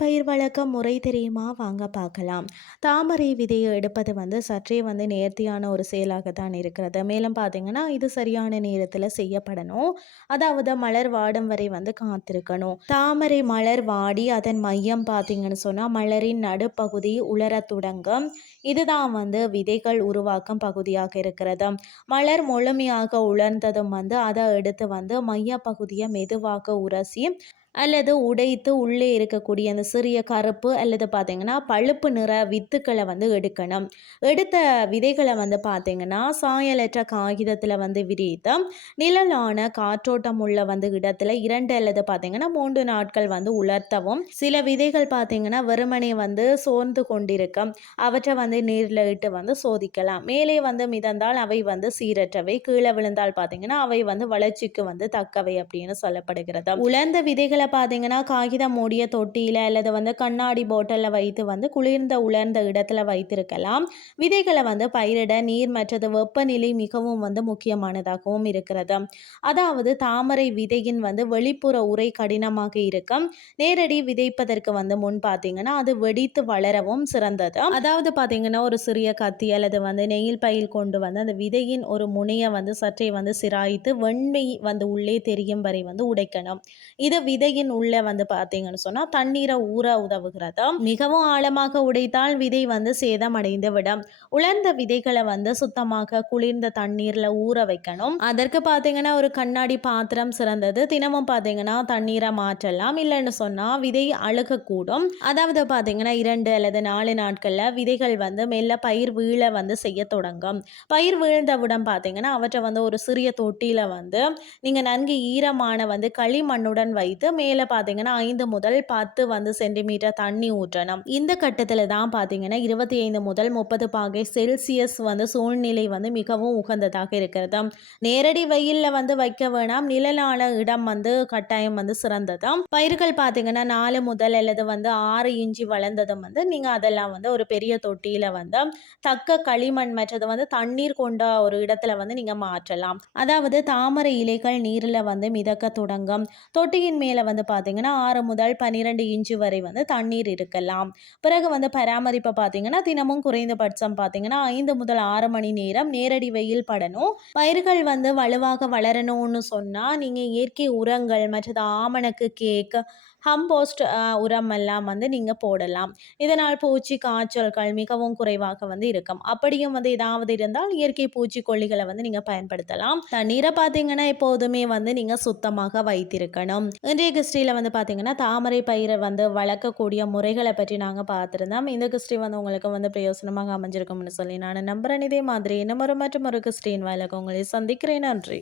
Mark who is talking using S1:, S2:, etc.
S1: பயிர் வளர்க்க முறை தெரியுமா? வாங்க பார்க்கலாம். தாமரை விதையை எடுப்பது வந்து சற்றே வந்து நேர்த்தியான ஒரு செயலாக தான் இருக்கிறது. மேலும் பார்த்தீங்கன்னா இது சரியான நேரத்தில் செய்யப்படணும். அதாவது மலர் வாடும் வரை வந்து காத்திருக்கணும். தாமரை மலர் வாடி அதன் மையம் பார்த்தீங்கன்னு சொன்னால் மலரின் நடுப்பகுதி உலர தொடங்கும். இதுதான் வந்து விதைகள் உருவாக்கும் பகுதியாக இருக்கிறது. மலர் முழுமையாக உலர்ந்ததும் வந்து அதை எடுத்து வந்து மைய பகுதியை மெதுவாக உரசி அல்லது உடைத்து உள்ளே இருக்கக்கூடிய அந்த சிறிய கருப்பு அல்லது பார்த்திங்கன்னா பழுப்பு நிற வித்துக்களை வந்து எடுக்கணும். எடுத்த விதைகளை வந்து பார்த்திங்கன்னா சாயலற்ற காகிதத்தில் வந்து விரித்து நிழலான காற்றோட்டம் உள்ள வந்து இடத்துல இரண்டு அல்லது பார்த்திங்கன்னா மூன்று நாட்கள் வந்து உலர்த்தவும் சில விதைகள் பார்த்திங்கன்னா வெறுமனே வந்து சோர்ந்து கொண்டிருக்கும். அவற்றை வந்து நீரில் இட்டு வந்து சோதிக்கலாம். மேலே வந்து மிதந்தால் அவை வந்து சீரற்றவை. கீழே விழுந்தால் பார்த்தீங்கன்னா அவை வந்து வளர்ச்சிக்கு வந்து தக்கவை அப்படின்னு சொல்லப்படுகிறது. உலர்ந்த விதைகள் இதில் பார்த்தீங்கன்னா காகிதம் மூடிய தொட்டியில் அல்லது வந்து கண்ணாடி போட்டலில் வைத்து வந்து குளிர்ந்த உலர்ந்த இடத்துல வைத்திருக்கலாம். விதைகளை வந்து பயிரிட நீர் மற்றது வெப்பநிலை மிகவும் வந்து முக்கியமானதாகவும் இருக்கிறது. அதாவது தாமரை விதையின் வந்து வெளிப்புற உரை கடினமாக இருக்கும். நேரடி விதைப்பதற்கு வந்து முன் பார்த்தீங்கன்னா அது வெடித்து வளரவும் சிறந்தது. அதாவது பார்த்தீங்கன்னா ஒரு சிறிய கத்தி அல்லது வந்து நெயில் பயில் கொண்டு வந்து அந்த விதையின் ஒரு முனையை வந்து சற்றே வந்து சிராய்த்து வெண்மை வந்து உள்ளே தெரியும் வரை வந்து உடைக்கணும். இது விதை விதையின் உள்ளே வந்து பார்த்தீங்கன்னு சொன்னால் தண்ணீரை ஊற உதவுகிறது மிகவும் ஆழமாக உடைத்தால் விதை வந்து சேதம் அடைந்து விடும். உலர்ந்த விதைகளை வந்து சுத்தமாக குளிர்ந்த தண்ணீரில் ஊற வைக்கணும். அதற்கு பார்த்தீங்கன்னா ஒரு கண்ணாடி பாத்திரம் சிறந்தது. தினமும் பார்த்தீங்கன்னா தண்ணீரை மாற்றலாம். இல்லைன்னு சொன்னால் விதை அழுகக்கூடும். அதாவது பார்த்தீங்கன்னா இரண்டு அல்லது நாலு நாட்களில் விதைகள் வந்து மெல்ல பயிர் வீழ வந்து செய்ய தொடங்கும். பயிர் வீழ்ந்தவுடன் பார்த்தீங்கன்னா அவற்றை வந்து ஒரு சிறிய தொட்டியில் வந்து நீங்கள் நன்கு ஈரமான வந்து களிமண்ணுடன் வைத்து மேலே பார்த்தீங்கன்னா ஐந்து முதல் பத்து வந்து சென்டிமீட்டர் தண்ணி ஊற்றணும். இந்த கட்டத்தில் தான் பார்த்தீங்கன்னா இருபத்தி ஐந்து முதல் முப்பது பாகை செல்சியஸ் வந்து சூழ்நிலை வந்து மிகவும் உகந்ததாக இருக்கிறது. நேரடி வெயிலில் வந்து வைக்க வேணாம். நிழலான இடம் வந்து கட்டாயம் வந்து சிறந்தது. பயிர்கள் பார்த்தீங்கன்னா நாலு முதல் அல்லது வந்து ஆறு இஞ்சி வளர்ந்ததும் வந்து நீங்கள் அதெல்லாம் வந்து ஒரு பெரிய தொட்டியில் வந்து தக்க களிமண் மற்றது வந்து தண்ணீர் கொண்ட ஒரு இடத்துல வந்து நீங்கள் மாற்றலாம். அதாவது தாமரை இலைகள் நீரில் வந்து மிதக்க தொடங்கும். தொட்டியின் மேலே வந்து பார்த்தீங்கன்னா ஆறு முதல் பன்னிரெண்டு இன்ச்சு வரை வந்து தண்ணீர் இருக்கலாம். பிறகு வந்து பராமரிப்பை பார்த்தீங்கன்னா தினமும் குறைந்தபட்சம் பார்த்தீங்கன்னா ஐந்து முதல் ஆறு மணி நேரம் நேரடி வெயில் படணும். பயிர்கள் வந்து வலுவாக வளரணும்னு சொன்னால் நீங்கள் இயற்கை உரங்கள் மற்றது ஆமணக்கு கேக் ஹம்போஸ்ட் உரம் எல்லாம் வந்து நீங்கள் போடலாம். இதனால் பூச்சி காய்ச்சல்கள் மிகவும் குறைவாக வந்து இருக்கும். அப்படியும் வந்து ஏதாவது இருந்தால் இயற்கை பூச்சிக்கொல்லிகளை வந்து நீங்கள் பயன்படுத்தலாம். தண்ணீரை பார்த்தீங்கன்னா எப்போதுமே வந்து நீங்கள் சுத்தமாக வைத்திருக்கணும். இன்றைய கிறிஸ்டியில் வந்து பார்த்தீங்கன்னா தாமரை பயிரை வந்து வளர்க்கக்கூடிய முறைகளை பற்றி நாங்கள் பார்த்துருந்தோம். இந்த கிறிஸ்டி வந்து உங்களுக்கு வந்து பிரயோசனமாக அமைஞ்சிருக்கும்னு சொல்லி நான் நம்புறேன். இதே மாதிரி இன்னும் ஒரு மற்றும் ஒரு கிறிஸ்டின் வயலுக்கு உங்களை சந்திக்கிறேன். நன்றி.